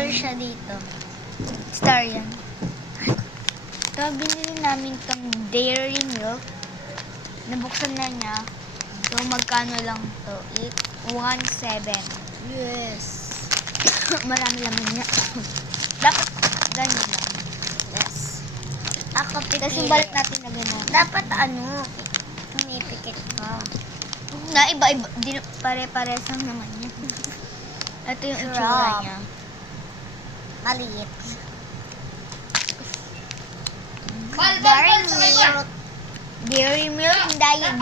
Star siya dito. Star yan. Ito, binili namin tong Dairy Milk. Nabuksan na niya. So, magkano lang to? 1.7. Yes. Marami laman niya. Dapat ganyan lang. Yes. Ako pipili. Tapos yung balik natin na gano'n. Dapat ano, pumipikit ka. Na iba-iba. Pare-pares lang naman niya. Ito yung itsura Sarap. niya. Maliit. Bal, sabay ko. Dairy Milk, hindi Dairy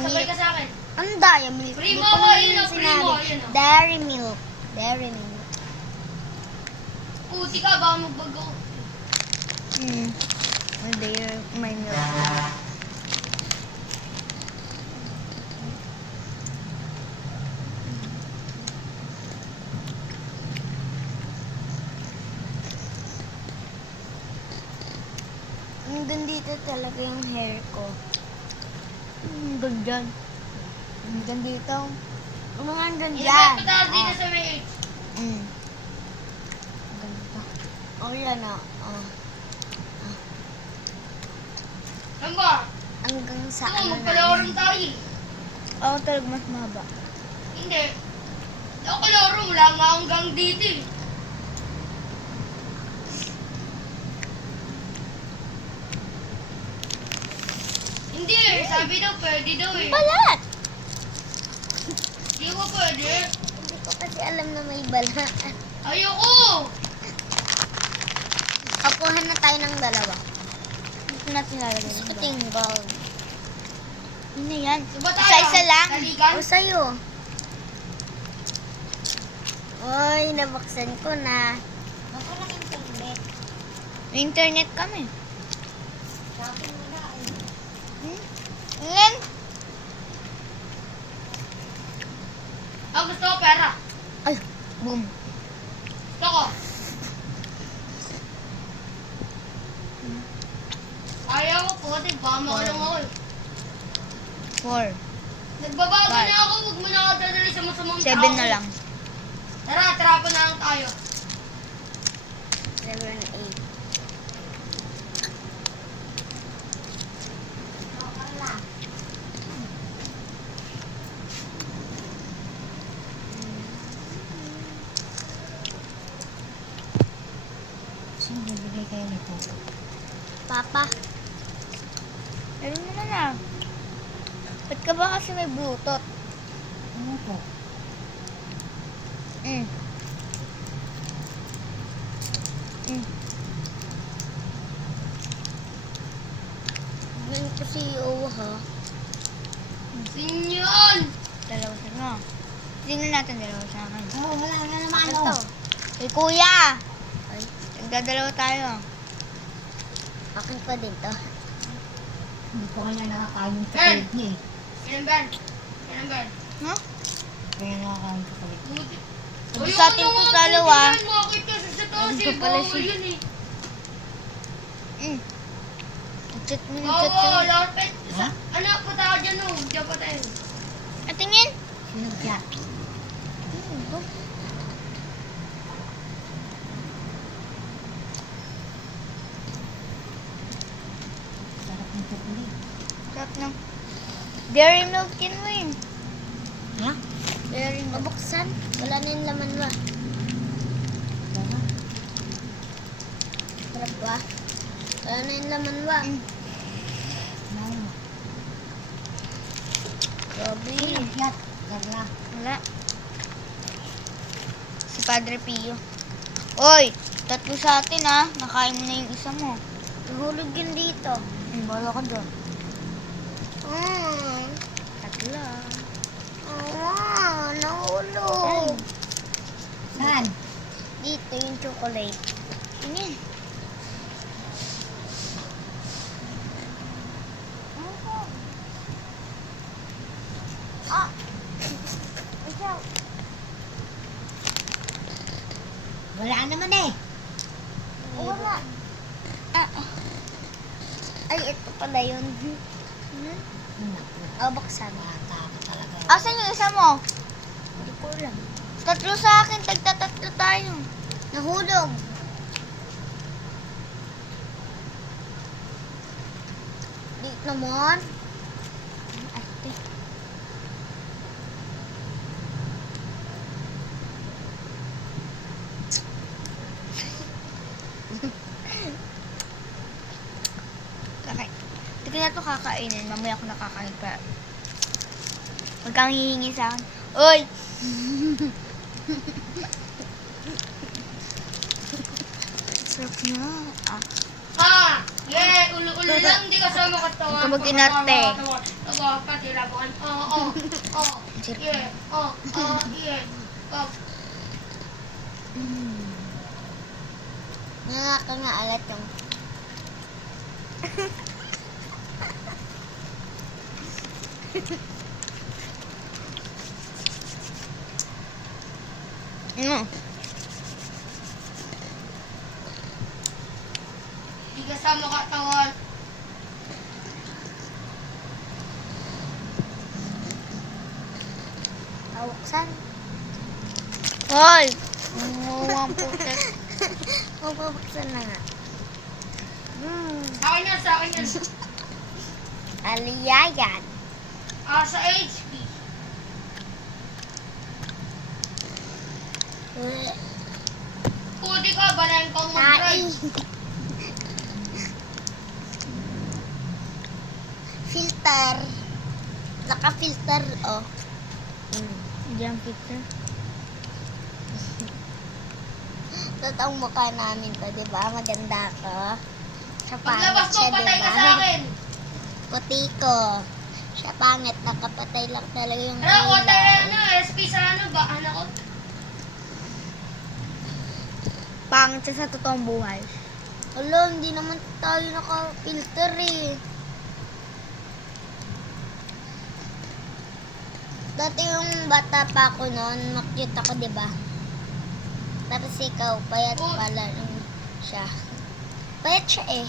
Milk. Sabay ka sa akin. Ano daya milk? Hindi Primo ko ko, naman yun o, sinabi. primo, yun o. Dairy milk. Dairy milk. Puti ka, baka magbago. May milk. Hanggang dito talaga yung hair ko. Ganyan. Hanggang dito. Mga hanggang Ilagay dyan. pa tayo dito sa may H. Ganito. Oh, yan o. Oh. Saan ba? Hanggang sa Ano, ano magpalaro tayo eh. Ako talaga mas mahaba. Hindi. Ako kalaro, wala nga hanggang dito eh. Hindi eh, sabi daw pwede daw eh. Balat! Hindi ko pwede. Hindi ko kasi alam na may balat. Ayoko! Kapuhan na tayo ng dalawa. Dito natin lalagay Gusto ko yung ting gold. Yun na yan. Diba tayo? Isa-isa lang. Taligan? O sa'yo. Oy, nabuksan ko na. Baka lang internet. May internet kami. Shopping mo na eh. Ngayon, Ah, gusto ko pera. ay, boom. Gusto ko. Ayaw ko po, diba? Makulong ako eh. 4. Nagbabago Five. na ako, huwag mo na ako dadali sa masamang 7 tao. na lang. Tara, trapo na lang tayo. 7, 8. Sino bibigay kayo nito? Papa, Meron mo na na. Ba't ka ba kasi may bluetooth? ano po? Mm. Mm. Ganyan ko si Owa ha. Sinyon! Dalawa sa nga. Tingnan natin dalawa sa akin. Oo, wala na naman Ano? to. Kay kuya! Ay, Nagdadalawa tayo. akin pa din to. Hindi ko kanya nakakain sa Ben! kulit niya eh. Yan Ben. Yan Ben. Ha? Kaya nakakain sa kulit. Buti. Sabi sa atin to dalawa. Makakit kasi sa taas Hindi eh. pa pala Bawal siya. yun eh. Mm. Nag-chat mo, Oo, nag-chat mo. lapit. Ha? Ano pa tayo dyan oh. Diyan pa tayo. At tingin. Sino siya? Sarap ng chocolate. Sarap ng Dairy Milk yun mo yun. Ha? Dairy Milk. Mabuksan, wala na yung laman ba? Sarap. Sarap ba? Wala na yung laman ba? Mm. Ano? Grabe. Sino siya? Carla. Wala. Si Padre Pio. Oy! Tatlo sa atin ha. Nakain mo na yung isa mo. Nahulog yun dito. Bala ka doon. Mm. Tatlo. Nahulog. Saan? Dito yung chocolate. Tingin. Ah! Wala naman eh. Wala. Ah, Ay, ito pala yun. Naku, Oh, buksan. bata ka talaga. asan yung isa mo? Hindi ko alam. Tatlo sa akin. Tagtatatlo tayo. Nahulog. Di naman. Ate. Kakain. Hindi ko na ito kakainin. Mamaya ako nakakain pa. Huwag kang hihingi sa akin. Uy! Sarap na. Ah. Ah! Yeah! Ulo-ulo lang, di kasama katawan. Huwag ka mag-inarte. Nagkakatirabukan. Oo. Yeah. Yeah. Nakakangaalat yung... Ano? Di kasama katawan. Tawaksan. Hoy! Nanguwang putek. Mababuksan na nga. Sa akin yan, sa akin yan. Aliyayan. Sa HP. Pwede ka, balayan kang Ay. mag-drive. Filter. Naka-filter, oh. Hindi ang picture. Totoong mukha namin to, di ba? Maganda ko. Siya Paglabas pangit ko, siya, di patay ka sa ba? akin. Puti ko. Siya pangit, nakapatay lang talaga yung Ano, water ilaw. SP sa ba? Ano ko? Pangit siya sa totoong buhay. Hala, hindi naman tayo naka-filter eh. Dati yung bata pa ako noon, makita ko, di ba? Tapos ikaw, payat Oh. pala siya. Payat siya eh.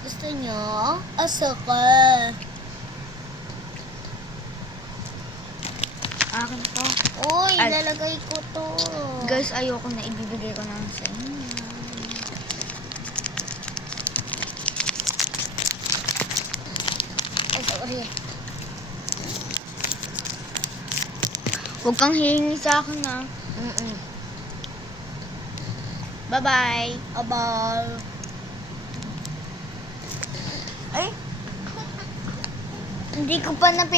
Gusto nyo? Asa ka? Akin to. Uy, Ay. lalagay ko to. Guys, ayoko na. Ibibigay ko na lang sa inyo. Ay, sorry. Huwag kang hihingi sa akin ah. Bye-bye. Abal. Ay! Hindi ko pa na